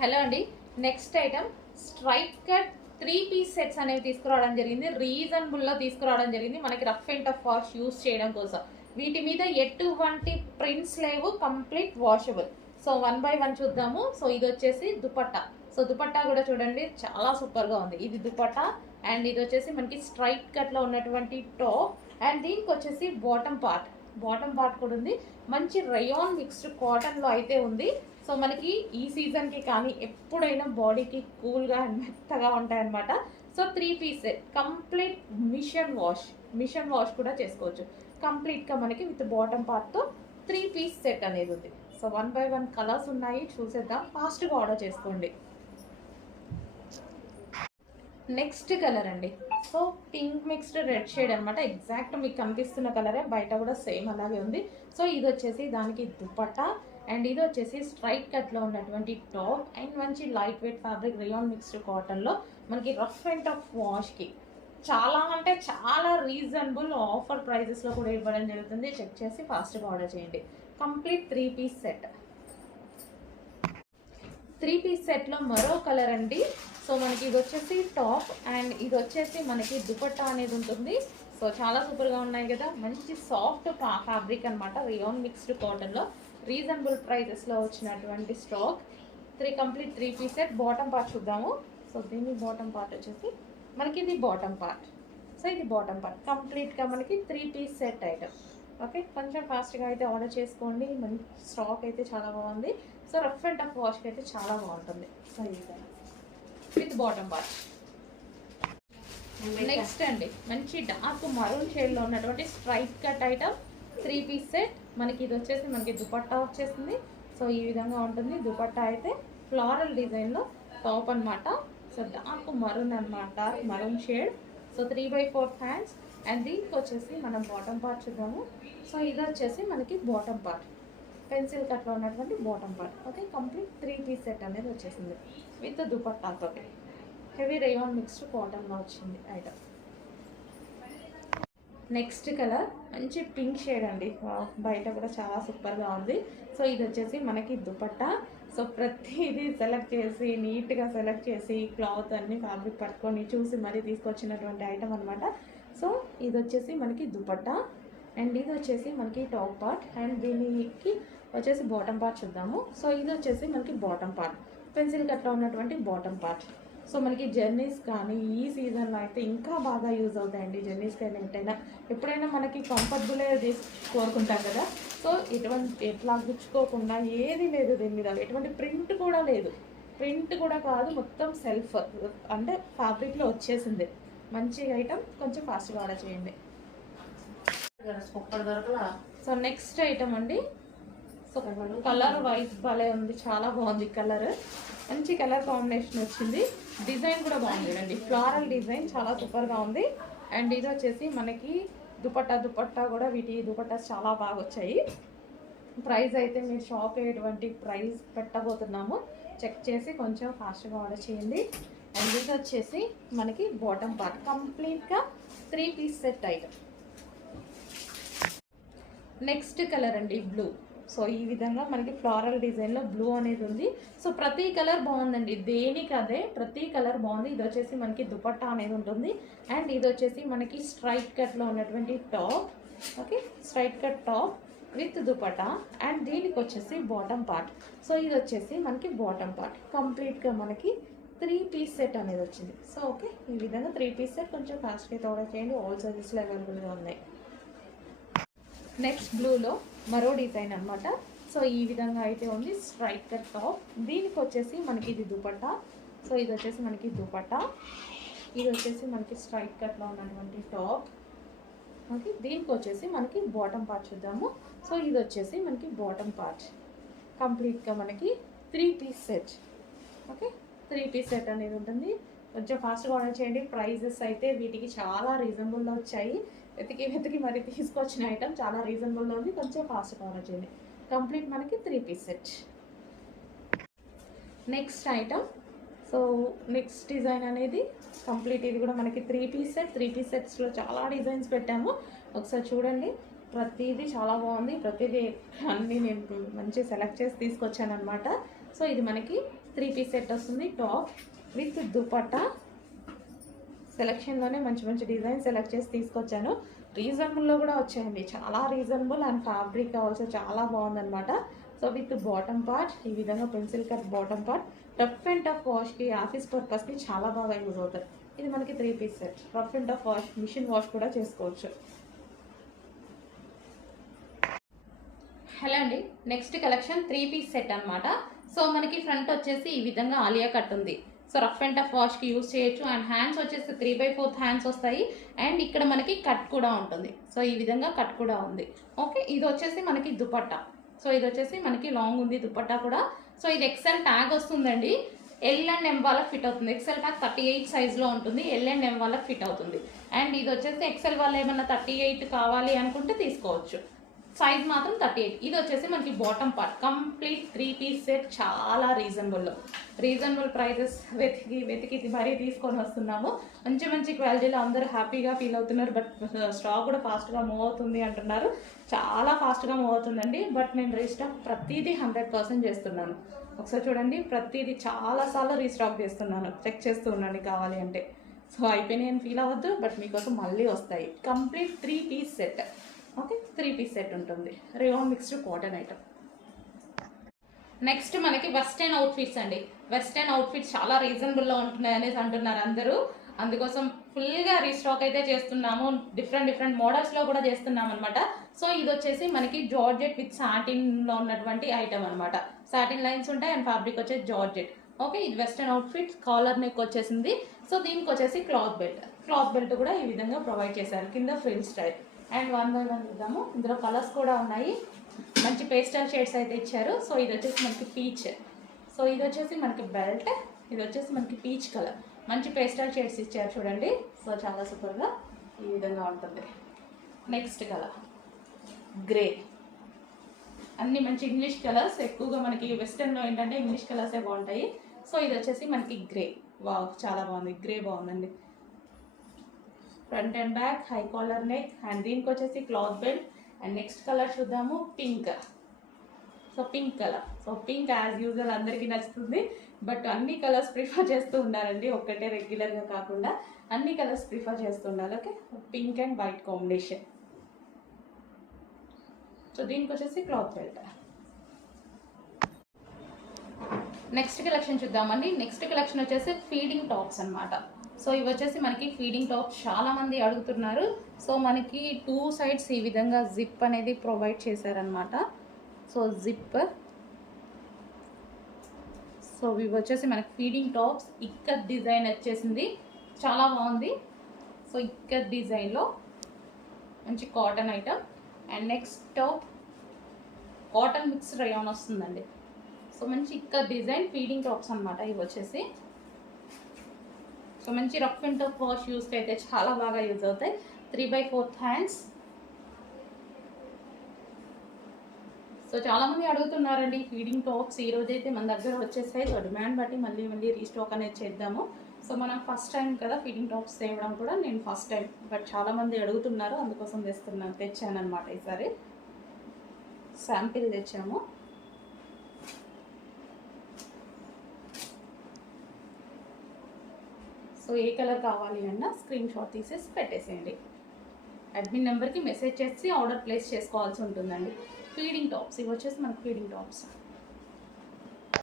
Hello అండి. Next item straight cut 3 piece sets అనేవి తీసుకురావడం జరిగింది. రీజనబుల్లో తీసుకురావడం జరిగింది మనకి rough and tough wash use చేయడం కోసం. వీటి మీద ఎటువంటి ప్రింట్స్ లేవు, కంప్లీట్ వాషబుల్. సో 1 బై 1 చూద్దాము. సో ఇది వచ్చేసి దుపట్టా. సో దుపట్టా కూడా చూడండి చాలా సూపర్గా ఉంది. ఇది దుపట్టా అండ్ ఇది వచ్చేసి మనకి స్ట్రైట్ కట్లో ఉన్నటువంటి టాప్ అండ్ దీనికి వచ్చేసి బాటమ్ పార్ట్ కూడా ఉంది. మంచి రయాన్ మిక్స్డ్ కాటన్లో అయితే ఉంది. సో మనకి ఈ సీజన్కి కానీ ఎప్పుడైనా బాడీకి కూల్గా అండ్ మెత్తగా ఉంటాయన్నమాట. So 3 piece set complete machine wash కూడా చేసుకోవచ్చు. కంప్లీట్గా మనకి విత్ బాటమ్ పార్ట్తో 3 పీస్ సెట్ అనేది ఉంది. సో 1 బై 1 కలర్స్ ఉన్నాయి, చూసేద్దాం. ఫాస్ట్గా ఆర్డర్ చేసుకోండి. నెక్స్ట్ కలర్ అండి. So pink mixed red shade అనమాట. ఎగ్జాక్ట్ మీకు కనిపిస్తున్న కలరే, బయట కూడా సేమ్ అలాగే ఉంది. సో ఇది వచ్చేసి దానికి దుపట్టా అండ్ ఇది వచ్చేసి స్ట్రైట్ కట్లో ఉన్నటువంటి టాప్ అండ్ మంచి light weight fabric rayon mixed కాటన్లో మనకి రఫ్ అండ్ టఫ్ వాష్కి చాలా అంటే చాలా రీజనబుల్ ఆఫర్ ప్రైజెస్లో కూడా ఇవ్వడం జరుగుతుంది. చెక్ చేసి ఫాస్ట్గా ఆర్డర్ చేయండి. Complete 3 piece set. 3 పీస్ సెట్లో మరో కలర్ అండి. సో మనకి ఇది వచ్చేసి టాప్ అండ్ ఇది వచ్చేసి మనకి దుపట్టా అనేది ఉంటుంది. సో చాలా సూపర్గా ఉన్నాయి కదా. మంచి సాఫ్ట్ ఫ్యాబ్రిక్ అనమాట, రియాన్ మిక్స్డ్ కాటన్లో రీజనబుల్ ప్రైజెస్లో వచ్చినటువంటి stock. Complete 3 piece set. Bottom part చూద్దాము. సో దీని బాటమ్ పార్ట్ వచ్చేసి మనకి ఇది బాటమ్ పార్ట్. సో ఇది బాటమ్ పార్ట్ కంప్లీట్గా మనకి 3 పీస్ సెట్ ఐటమ్. ఓకే, కొంచెం ఫాస్ట్గా అయితే ఆర్డర్ చేసుకోండి. మంచి స్టాక్ అయితే చాలా బాగుంది. సో రఫ్ అండ్ టఫ్ వాష్కి అయితే చాలా బాగుంటుంది. సో ఇది విత్ బాటమ్ పార్ట్. నెక్స్ట్ అండి, మంచి డార్క్ మరూన్ షేడ్లో ఉన్నటువంటి straight cut item 3 piece set. మనకి ఇది వచ్చేసి మనకి దుపట్టా వచ్చేసింది. సో ఈ విధంగా ఉంటుంది. దుపట్టా అయితే ఫ్లారల్ డిజైన్లో టాప్ అనమాట. సో డార్క్ మరూన్ అనమాట, maroon shade. So 3/4 hands and దీనికి వచ్చేసి మనం బాటమ్ పార్ట్ చూద్దాము. సో ఇది వచ్చేసి మనకి బాటమ్ పార్ట్, పెన్సిల్ కట్లో ఉన్నటువంటి bottom part. Okay, complete 3 piece set అనేది వచ్చేసింది విత్ దుపట్టాతో. హెవీ రేయాన్ మిక్స్డ్ కాటన్లో వచ్చింది ఐటమ్. నెక్స్ట్ కలర్ మంచి పింక్ షేడ్ అండి. బయట కూడా చాలా సూపర్గా ఉంది. సో ఇది వచ్చేసి మనకి దుపట్టా. సో ప్రతిదీ సెలెక్ట్ చేసి నీట్గా సెలెక్ట్ చేసి క్లాత్ అన్ని ఫ్యాబ్రిక్ పట్టుకొని చూసి మరీ తీసుకొచ్చినటువంటి ఐటమ్ అనమాట. సో ఇది వచ్చేసి మనకి దుపట్టా అండ్ ఇది వచ్చేసి మనకి టాప్ పార్ట్ అండ్ దీనికి వచ్చేసి బాటమ్ పార్ట్ చూద్దాము. సో ఇది వచ్చేసి మనకి బాటమ్ పార్ట్, పెన్సిల్ కట్లో ఉన్నటువంటి బాటమ్ పార్ట్. సో మనకి జర్నీస్ కానీ ఈ సీజన్లో అయితే ఇంకా బాగా యూజ్ అవుతాయండి. జర్నీస్కి అయినా ఎప్పుడైనా మనకి కంఫర్టబుల్ కోరుకుంటాం కదా. సో ఎట్లా గుచ్చుకోకుండా ఏది లేదు దీని మీద, ఎటువంటి ప్రింట్ కూడా లేదు. ప్రింట్ కూడా కాదు, మొత్తం సెల్ఫ్ అంటే ఫ్యాబ్రిక్లో వచ్చేసింది. మంచి ఐటమ్, కొంచెం ఫాస్ట్గా ఆర్డర్ చేయండి. సో నెక్స్ట్ ఐటమ్ అండి. సో కలర్ వైజ్ భలే ఉంది, చాలా బాగుంది కలర్. మంచి కలర్ కాంబినేషన్ వచ్చింది. డిజైన్ కూడా బాగుంది అండి, ఫ్లారల్ డిజైన్ చాలా సూపర్గా ఉంది. అండ్ ఇది వచ్చేసి మనకి దుపట్టా కూడా వీటి దుపట్టాస్ చాలా బాగా వచ్చాయి. ప్రైస్ అయితే మీరు షాప్ అయ్యేటువంటి ప్రైస్ పెట్టబోతున్నాము. చెక్ చేసి కొంచెం ఫాస్ట్గా ఆర్డర్ చేయండి. అండ్ ఇది వచ్చేసి మనకి బాటమ్ పార్ట్, కంప్లీట్గా 3 piece set item. Next colour అండి బ్లూ. సో ఈ విధంగా మనకి ఫ్లారల్ డిజైన్లో బ్లూ అనేది ఉంది. సో ప్రతి కలర్ బాగుందండి, దేనికి అదే ప్రతి కలర్ బాగుంది. ఇది వచ్చేసి మనకి దుపట్టా అనేది ఉంటుంది అండ్ ఇది వచ్చేసి మనకి స్ట్రైట్ కట్లో ఉన్నటువంటి top. Okay, straight cut top with dupatta and దీనికి వచ్చేసి బాటమ్ పార్ట్. సో ఇది వచ్చేసి మనకి బాటమ్ పార్ట్, కంప్లీట్గా మనకి 3 పీస్ సెట్ అనేది వచ్చింది. సో ఓకే, ఈ విధంగా 3 పీస్ సెట్. కొంచెం ఫాస్ట్గా అయితే ఆర్డర్ చేయండి, ఆల్ సైజెస్లో అవైలబుల్గా ఉన్నాయి. నెక్స్ట్ బ్లూలో మరో డిజైన్ అనమాట. సో ఈ విధంగా అయితే ఉంది స్ట్రైట్ కట్ టాప్. దీనికి వచ్చేసి మనకి ఇది దుపట్టా. సో ఇది వచ్చేసి మనకి దుపట్టా, ఇది వచ్చేసి మనకి స్ట్రైట్ కట్లో ఉన్నటువంటి టాప్. ఓకే, దీనికి వచ్చేసి మనకి బాటమ్ పార్ట్ చూద్దాము. సో ఇది వచ్చేసి మనకి బాటమ్ పార్ట్, కంప్లీట్గా మనకి 3 piece set. Okay, 3 piece set అనేది ఉంటుంది. కొంచెం ఫాస్ట్గా ఆర్డర్ చేయండి. ప్రైజెస్ అయితే వీటికి చాలా రీజనబుల్లో వచ్చాయి. వెతికి మరి తీసుకొచ్చిన ఐటమ్ చాలా రీజనబుల్లో ఉంది. కొంచెం ఫాస్ట్గా ఆర్డర్ చేయండి. కంప్లీట్ మనకి 3 piece set. Next item. So next design అనేది కంప్లీట్ ఇది కూడా మనకి 3 పీస్ సెట్. 3 పీస్ సెట్స్లో చాలా డిజైన్స్ పెట్టాము, ఒకసారి చూడండి. ప్రతిదీ చాలా బాగుంది. ప్రతిదీ అన్నీ నేను మంచి సెలెక్ట్ చేసి తీసుకొచ్చాను అనమాట. సో ఇది మనకి 3 పీస్ సెట్ వస్తుంది. Top with dupatta. సెలెక్షన్లోనే మంచి మంచి డిజైన్ సెలెక్ట్ చేసి తీసుకొచ్చాను. రీజనబుల్లో కూడా వచ్చాయండి, చాలా రీజనబుల్. అండ్ ఫ్యాబ్రిక్ ఆల్సో చాలా బాగుందనమాట. సో విత్ బాటమ్ పార్ట్ ఈ విధంగా pencil cut bottom part. Rough and tough వాష్కి, ఆఫీస్ పర్పస్కి చాలా బాగా యూజ్ అవుతాయి. ఇది మనకి 3 piece set. Rough and tough wash, machine wash కూడా చేసుకోవచ్చు. హలో అండి, నెక్స్ట్ కలెక్షన్ 3 పీస్ సెట్ అనమాట. సో మనకి ఫ్రంట్ వచ్చేసి ఈ విధంగా ఆలియా కట్ ఉంది. సో రఫ్ అండ్ టఫ్ వాష్కి యూజ్ చేయొచ్చు. అండ్ హ్యాండ్స్ వచ్చేసి 3/4 హ్యాండ్స్ వస్తాయి. అండ్ ఇక్కడ మనకి కట్ కూడా ఉంటుంది. సో ఈ విధంగా కట్ కూడా ఉంది. ఓకే, ఇది వచ్చేసి మనకి దుపట్టా. సో ఇది వచ్చేసి మనకి లాంగ్ ఉంది దుపట్టా కూడా. సో ఇది ఎక్సెల్ ట్యాగ్ వస్తుందండి. ఎల్ అండ్ ఎం వాళ్ళకి ఫిట్ అవుతుంది. ఎక్సెల్ ట్యాగ్ 38 సైజ్లో ఉంటుంది. ఎల్ అండ్ ఎం వాళ్ళకి ఫిట్ అవుతుంది. అండ్ ఇది వచ్చేసి ఎక్సెల్ వాళ్ళు ఏమన్నా 38 కావాలి అనుకుంటే తీసుకోవచ్చు. సైజ్ మాత్రం 38. ఇది వచ్చేసి మనకి bottom part. Complete 3 piece set. చాలా రీజనబుల్ ప్రైజెస్ వెతికి మరీ తీసుకొని వస్తున్నాము. మంచి మంచి క్వాలిటీలో అందరూ హ్యాపీగా ఫీల్ అవుతున్నారు. బట్ స్టాక్ కూడా ఫాస్ట్గా మూవ్ అవుతుంది అంటున్నారు. చాలా ఫాస్ట్గా మూవ్ అవుతుందండి. బట్ నేను రీస్టాక్ ప్రతిదీ 100% చేస్తున్నాను. ఒకసారి చూడండి, ప్రతిదీ చాలాసార్లు రీస్టాక్ చేస్తున్నాను. చెక్ చేస్తూ ఉండండి కావాలి అంటే. సో అయిపోయినాయి అని ఫీల్ అవ్వద్దు, బట్ మీకోసం మళ్ళీ వస్తాయి. Complete 3 piece set. Okay, 3 piece set ఉంటుంది. Rayon mixed cotton item. Next మనకి వెస్టర్న్ అవుట్ఫిట్స్ అండి. వెస్టర్న్ అవుట్ఫిట్స్ చాలా రీజనబుల్లో ఉంటున్నాయి అనేసి అంటున్నారు అందరూ. అందుకోసం ఫుల్గా రీస్టాక్ అయితే చేస్తున్నాము. డిఫరెంట్ మోడల్స్లో కూడా చేస్తున్నాం అనమాట. సో ఇది వచ్చేసి మనకి జార్జెట్ విత్ సాటిన్లో ఉన్నటువంటి ఐటమ్ అనమాట. సాటిన్ లైన్స్ ఉంటాయి అండ్ ఫ్యాబ్రిక్ వచ్చేసి జార్జెట్. ఓకే, ఇది వెస్టర్న్ అవుట్ఫిట్. కాలర్ నెక్ వచ్చేసింది. సో దీనికి వచ్చేసి క్లాత్ బెల్ట్ కూడా ఈ విధంగా ప్రొవైడ్ చేశారు. కింద ఫ్రిల్ స్టైల్. అండ్ 1 by 1 చూద్దాము. ఇందులో కలర్స్ కూడా ఉన్నాయి. మంచి పేస్టల్ షేడ్స్ అయితే ఇచ్చారు. సో ఇది వచ్చేసి మనకి పీచ్. సో ఇది వచ్చేసి మనకి బెల్ట్. ఇది వచ్చేసి మనకి పీచ్ కలర్. మంచి పేస్టల్ షేడ్స్ ఇచ్చారు చూడండి. సో చాలా సూపర్గా ఈ విధంగా ఉంటుంది. Next colour grey. అన్ని మంచి ఇంగ్లీష్ కలర్స్. ఎక్కువగా మనకి వెస్టర్న్లో ఏంటంటే ఇంగ్లీష్ కలర్సే బాగుంటాయి. సో ఇది వచ్చేసి మనకి గ్రే. వావ్, చాలా బాగుంది. గ్రే బాగుందండి. Front and back, high collar neck. And దీనికి వచ్చేసి cloth belt. And next colour చూద్దాము, pink. So pink colour. So pink as usual అందరికీ నచ్చుతుంది. బట్ అన్ని కలర్స్ ప్రిఫర్ చేస్తూ ఉండాలండి, ఒక్కటే రెగ్యులర్గా కాకుండా అన్ని కలర్స్ ప్రిఫర్ చేస్తూ ఉండాలి. Okay, pink and white combination. So దీనికి వచ్చేసి క్లాత్ బెల్ట్. నెక్స్ట్ కలెక్షన్ చూద్దామండి. నెక్స్ట్ కలెక్షన్ వచ్చేసి ఫీడింగ్ టాప్స్ అనమాట. సో ఇవి వచ్చేసి మనకి ఫీడింగ్ టాప్స్ చాలామంది అడుగుతున్నారు. సో మనకి 2 సైడ్స్ ఈ విధంగా జిప్ అనేది ప్రొవైడ్ చేశారనమాట. So zip. సో ఇవి వచ్చేసి మనకి ఫీడింగ్ టాప్స్. ఇక్కత్ డిజైన్ వచ్చేసింది, చాలా బాగుంది. సో ఇక్కత్ డిజైన్లో మంచి cotton item. And next top cotton mix rayon వస్తుందండి. సో మంచి ఇక్కత్ డిజైన్ ఫీడింగ్ టాప్స్ అనమాట ఇవి వచ్చేసి. సో మంచి రఫ్ అండ్ టఫ్ వాష్ యూస్కి అయితే చాలా బాగా యూజ్ అవుతాయి. 3/4 హ్యాండ్స్. సో చాలామంది అడుగుతున్నారండి ఫీడింగ్ టాప్స్. ఈ రోజు అయితే మన దగ్గర వచ్చేసాయి. సో డిమాండ్ బట్టి మళ్ళీ రీస్టాక్ అనేది చేద్దాము. సో మనం ఫస్ట్ టైం కదా ఫీడింగ్ టాప్స్ తేవడం కూడా, నేను ఫస్ట్ టైం. బట్ చాలామంది అడుగుతున్నారు, అందుకోసం తెచ్చాను అనమాట. ఈసారి శాంపిల్ తెచ్చాము. సో ఏ కలర్ కావాలి అన్నా స్క్రీన్ షాట్ తీసేసి పెట్టేసేయండి. అడ్మిన్ నెంబర్కి మెసేజ్ చేసి ఆర్డర్ ప్లేస్ చేసుకోవాల్సి ఉంటుందండి. ఫీడింగ్ టాప్స్ ఇవి వచ్చేసి మనకి ఫీడింగ్ టాప్స్.